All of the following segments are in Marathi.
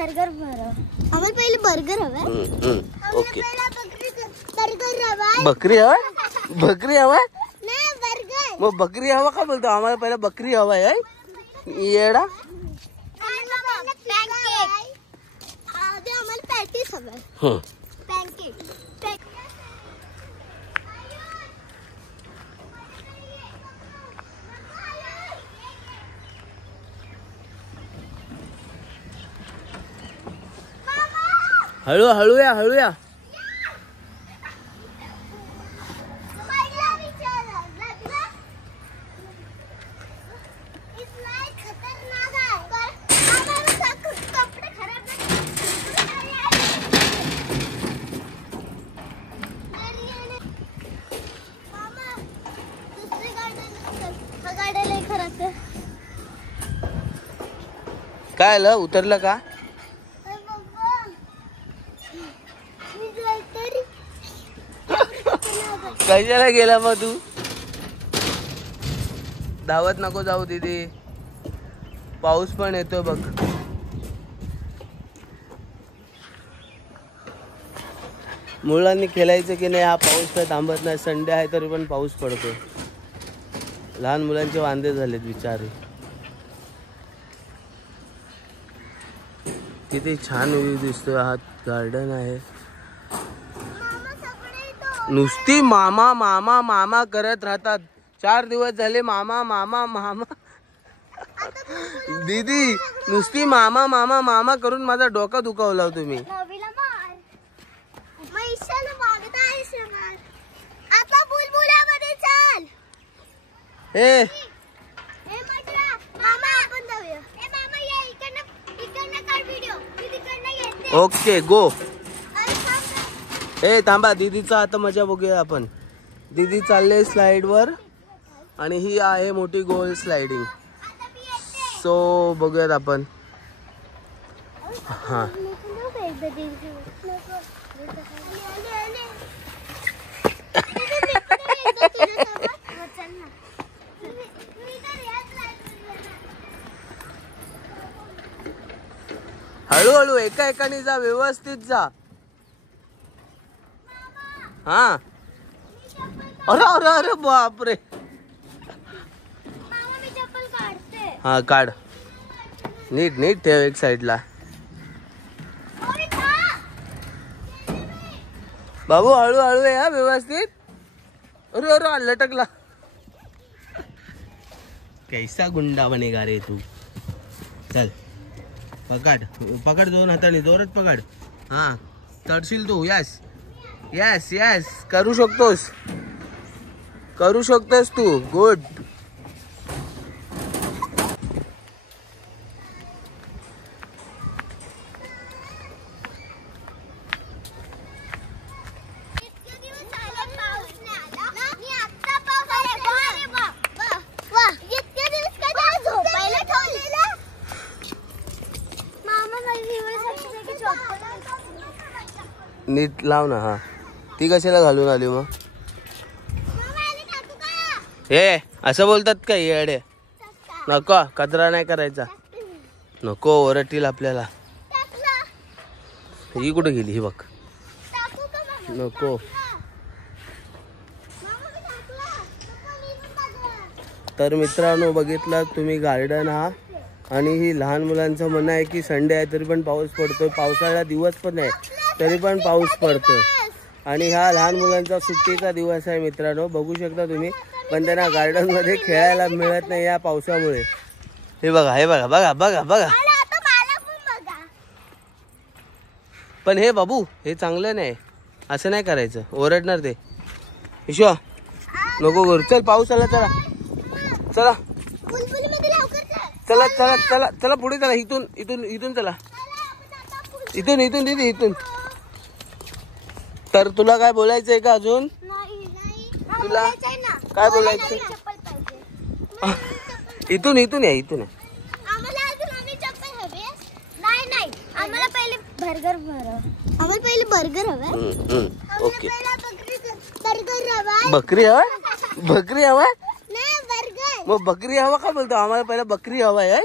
बर्गर आम्हाला पहिले बर्गर हवं. ओके. बकरी हवा. बकरी हवा नाही बर्गर. मग बकरी हवा का बोलतो? आम्हाला पहिला बकरी हवा आहे येडा. आम्हाला पॅटीस हवं. पॅनकेक. हळू हळू या हळू या. काय आलं उतरलं का? कशाला गेला मग तू? धावत नको जाऊ दीदी, पाऊस पण येतो बघ. मुलांनी खेळायचं की नाही? हा पाऊस काय थांबत नाही. संडे आहे तरी पण पाऊस पडतो. लहान मुलांचे वांदे झालेत बिचारे. किती छान व्ह्यू दिसतोय. हा गार्डन आहे. नुसती मामा मामा मामा करत राहतात. 4 दिवस झाले मामा मामा मामा. दीदी नुसती मामा मामा मामा करून माझा डोका दुखावला तुम्ही. हे ओके गो. ए थांबा, दीदीचा आता मजा बघूया आपण. दीदी चालले स्लाइड वर आणि ही आहे मोठी गोल स्लाइडिंग. सो बघूयात आपण. हा हळूहळू एका एकाने जा, व्यवस्थित जा. हा अरे अरे अरे बापरे. हा काढ, नीट नीट ठेव एक साइडला. बाबू हळूहळू या व्यवस्थित. अरे अरे लटकला. कैसा गुंडा बनेगा रे तू. चल पकड पकड, 2 हाताने जोरात पकड. हा चढशील तू. यस यस यस, करू शकतोस, करू शकतोस तू. गुड. नीट लाव ना. हा ती कशाला घालून आली मग? हे असं बोलतात का येडे? नको, कचरा नाही करायचा. नको, ओरडतील आपल्याला. ही कुठे गेली ही बघ. नको. तर मित्रांनो बघितला तुम्ही गार्डन हा. आणि ही लहान मुलांचं म्हणणं आहे की संडे आहे तरी पण पाऊस पडतोय. पावसाळा दिवस पण आहे तरी पण पाऊस पडतोय. आणि हा लहान मुलांचा सुट्टीचा दिवस आहे मित्रांनो, बघू शकता तुम्ही. पण त्यांना गार्डन मध्ये खेळायला मिळत नाही या पावसामुळे. हे बघा हे बघा बघा बघा बघा. पण हे बाबू हे चांगलं नाही, असं नाही करायचं. ओरडणार ते. ईश्वा नको करू. चल पाऊस आला. चला चला चला चला चला चला पुढे चला. इथून इथून इथून चला. इथून इथून दीदी इथून. तर तुला काय बोलायचंय का अजून? तुला काय बोलायचं? इथून इथून या. इथून आम्हाला पहिले बर्गर हवं. ओके. बकरी हवा. बकरी हवा मग बकरी हवा का बोलतो? आम्हाला पहिला बकरी हवा आहे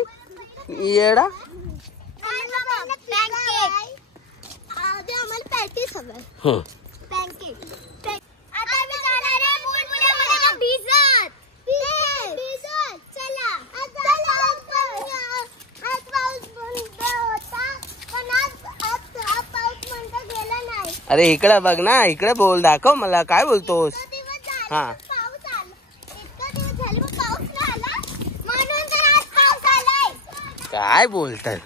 येडा. आम्हाला पॅटीस हवंय. पॅनकेक. आता आम्ही जाणार आहे बुलबुल्यामध्ये भिजत. चला. आज पाऊस बंद होता पण आज पाऊस बंद गेला नाही. अरे इकडे बघ ना, इकडे बोल, दाखव मला काय बोलतोस. हा पाऊस आला. इतका दिवस झाले पण पाऊस नाही आला म्हणून तर आज पाऊस आलाय. काय बोलतात.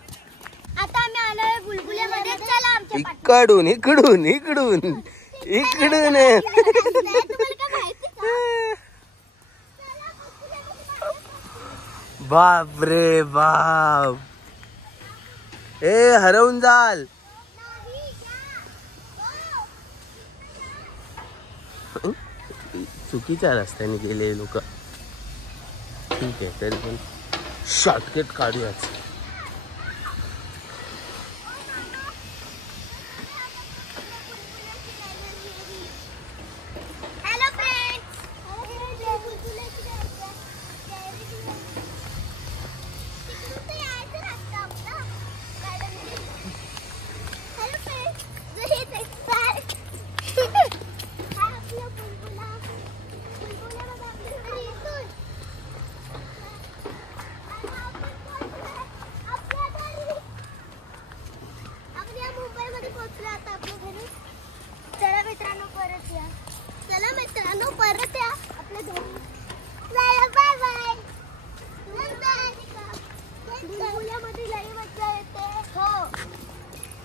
आता आम्ही आलोय बुलबुल्यामध्ये. चला आमच्या इकडून इकडून इकडून इकडून बाप रे बाप. ए हरवून जाल. चुकीच्या रस्त्याने गेले लोक. ठीक आहे तरी पण शॉर्टकट काढूयाच.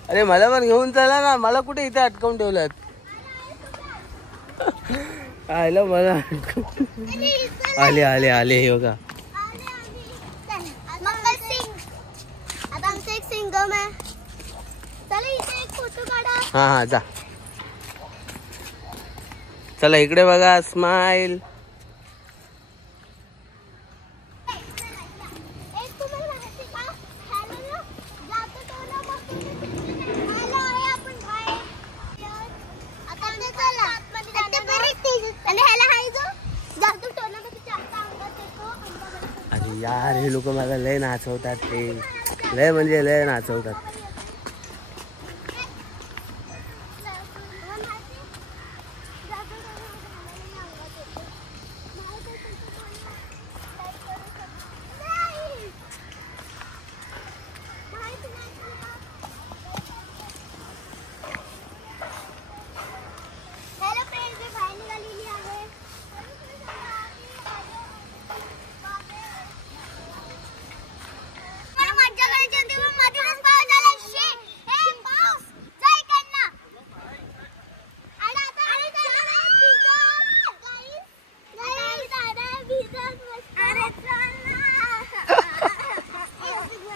अरे मला पण घेऊन चला ना. मला कुठे इथे अटकवून ठेवल्यात. आलं मला आले आले आले हे बघा. आता आमचा एक सिंगम आहे. चला इथे एक फोटो काढा. हा हा जा. चला इकडे बघा. स्माइल. अरे यार हे लोक मला लय नाचवतात. ते लय म्हणजे लय नाचवतात.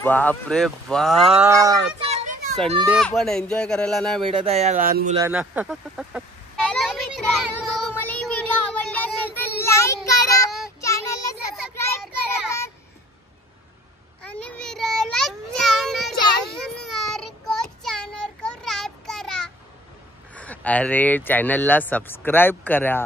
बाप रे बाप. संडे पण एन्जॉय करायला नाही भेटत आहे या लहान मुलांना. हॅलो मित्रांनो, तुम्हाला ही व्हिडिओ आवडला असेल तर लाईक करा, चॅनलला सबस्क्राइब करा आणि विराला चॅनल को रैप करा. अरे चॅनलला सबस्क्राइब करा.